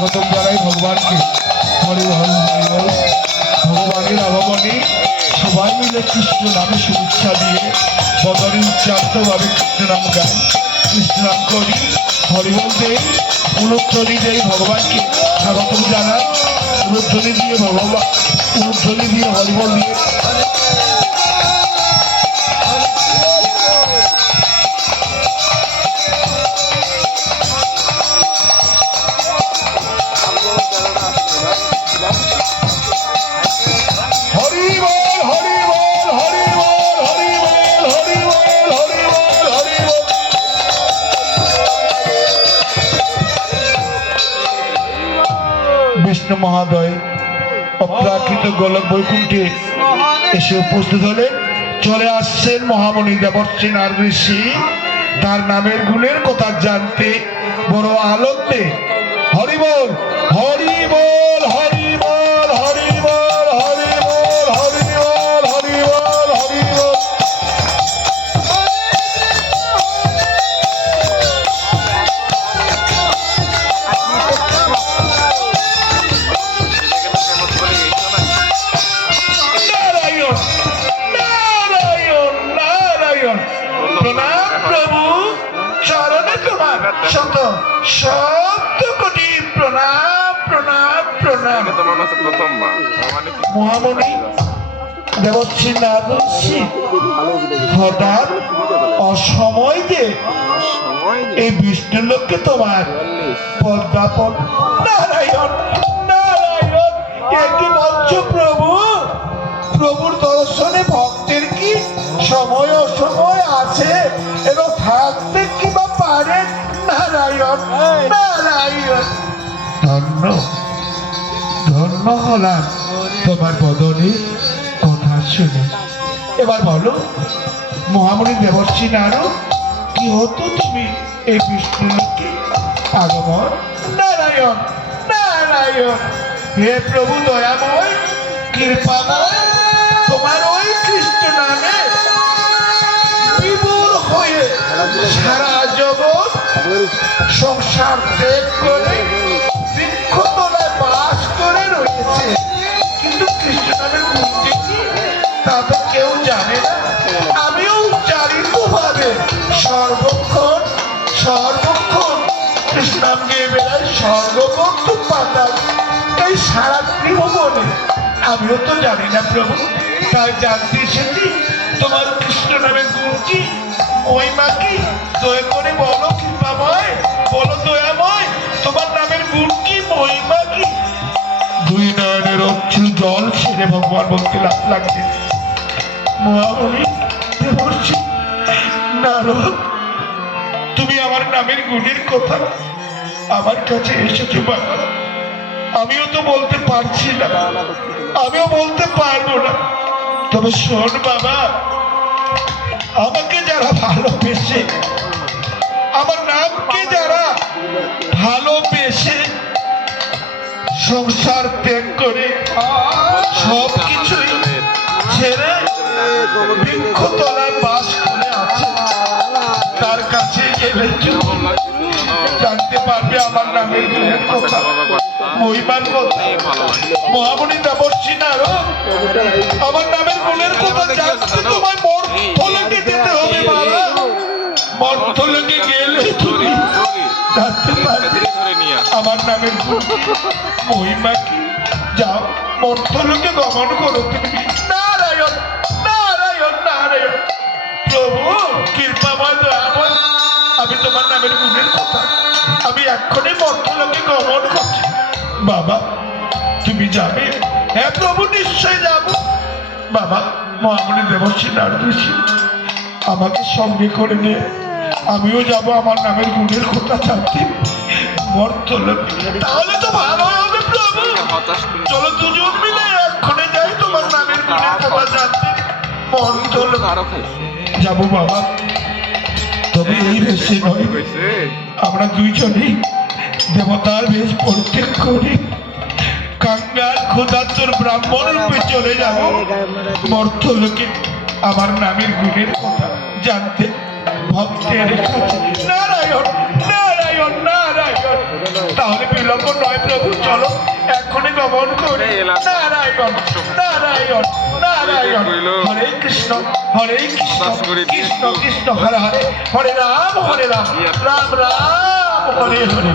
স্বাগতম জানাই ভগবানকে। হরি বল হরি বল। ভগবানের আগমনে সবাই মিলে কৃষ্ণ নামে শুভেচ্ছা দিয়ে বদলে উচ্চারিতভাবে কৃষ্ণ নাম গাই, কৃষ্ণ নাম করি, হরিবল দেই, উলুধ্বনি দেই, ভগবানকে স্বাগতম জানাই। উলুধ্বনি দিয়ে ভগবান, উলুধ্বনি দিয়ে হরিবল দিয়ে বিষ্ণু মহোদয় অপ্রাকৃত গোলক বৈকুণ্ঠে এসে উপস্থিত হলেন। চলে আসছেন মহামণি দেবর্ষী নারদ ঋষি, তার নামের গুণের কথা জানতে বড় আনন্দে। হরি বল হরি বল হরি বল হরি বল হরি বল হরি বল হরি বল হরি বল। প্রণাম প্রভু, চরণে তোমার শত শত কোটি প্রণাম প্রণাম প্রণাম। মহামণি দেবর্ষী নারদ ঋষি হঠাৎ অসময় যে এই বিষ্ণু লোককে তোমার পদ্মাপন। নারায়ণ নারায়ণ, একটি বলছো প্রভু? প্রভুর দর্শনে ভক্তের কি সময় অসময় আছে এবং থাকতে কিবা পারে? নারায়ণ নারায়ণ, ধন্য ধন্য হলাম তোমার বদনে কথা শুনে। এবার বলো মহামণি দেবর্ষী নারদ, কি হতো তুমি এই বিষ্ণু লোকে আগমন? নারায়ণ নারায়ণ, হে প্রভু দয়াময় কৃপাময়, তোমার ওই কৃষ্ণ নামে বিভোর হয়ে সারা জগৎ সংসার ত্যাগ করে বৃক্ষতলায় বাস করে রয়েছে, কিন্তু কৃষ্ণ নামের মূর্তি কি তা তো কেউ জানে না। আমিও উচ্চারিত ভাবে সর্বক্ষণ সর্বক্ষণ কৃষ্ণ নাম গিয়ে বেড়াই সর্ববন্ধ পাতাল এই সারা ত্রিভুবনে। আমিও তো জানি না প্রভু, তাই জানতে এসেছি তোমার কৃষ্ণ নামের গুণ কি, মহিমা কি? দয়া করে বলো কৃপাময়, বলো দয়াময়, তোমার নামের গুণ কি, মহিমা কি? দুই নয়নের অশ্রু জল ছেড়ে ভগবান বলতে লাগছে, মহামণি দেবর্ষী নারদ, তুমি আমার নামের গুণের কথা আমার কাছে এসেছো বাবা। আমিও তো বলতে পারছি না, আমিও বলতে পারবো না, তবে শোন বাবা, আমাকে যারা ভালোবেসে, আমার নামকে যারা ভালোবেসে সংসার ত্যাগ করে সব কিছুই ছেড়ে বৃক্ষতলায় বাস করে আছে, তার কাছে গেলে জানতে পারবে আমার নামের গুণের কথা, মহিমার কথা। মহামণি দেবর্ষী নারদ, আমার নামের গুণের কথা জানতে তোমায় মর্ত্যলোকে যেতে হবে বাবা। মর্ত্যলোকে গেলে তুমি জানতে পারবে আমার নামের গুণ মহিমা কি। যাও মর্ত্যলোকে গমন করো তুমি। নারায়ণ নারায়ণ নারায়ণ, প্রভু কৃপাময় দয়াময়, আমি তোমার নামের গুণের কথা আমি এক্ষুনি মর্ত্যলোকে গমন করছি। বাবা তুমি যাবে? হ্যাঁ প্রভু নিশ্চয় যাব। বাবা মহামণি দেবর্ষী নারদ ঋষি আমাকে সঙ্গে করে নিয়ে আমিও যাব আমার নামের গুণের কথা জানতে মর্ত্যলোকে। তাহলে তো ভালো হবে প্রভু, চলো দুজন মিলে এক্ষুনি যাই তোমার নামের গুণের কথা জানতে মর্ত্যলোকে যাবো বাবা। তবে এই বেশি নয়, আমরা দুইজনেই দেবতার বেশ পরিত্যাগ করি কাঙ্গাল ক্ষুধার্তর ব্রাহ্মণ রূপে চলে যাব মর্ত্যলোকে আমার নামের গুণের কথা জানতে ভক্তের কাছে। নারায়ণ নারায়ণ নারায়ণ, তাহলে বিলম্ব নয় প্রভু। করি নারায়ণ নারায়ণ নারায়ণ হরে কৃষ্ণ কৃষ্ণ কৃষ্ণ হরে হরে হরে রাম রাম রাম হরে হরে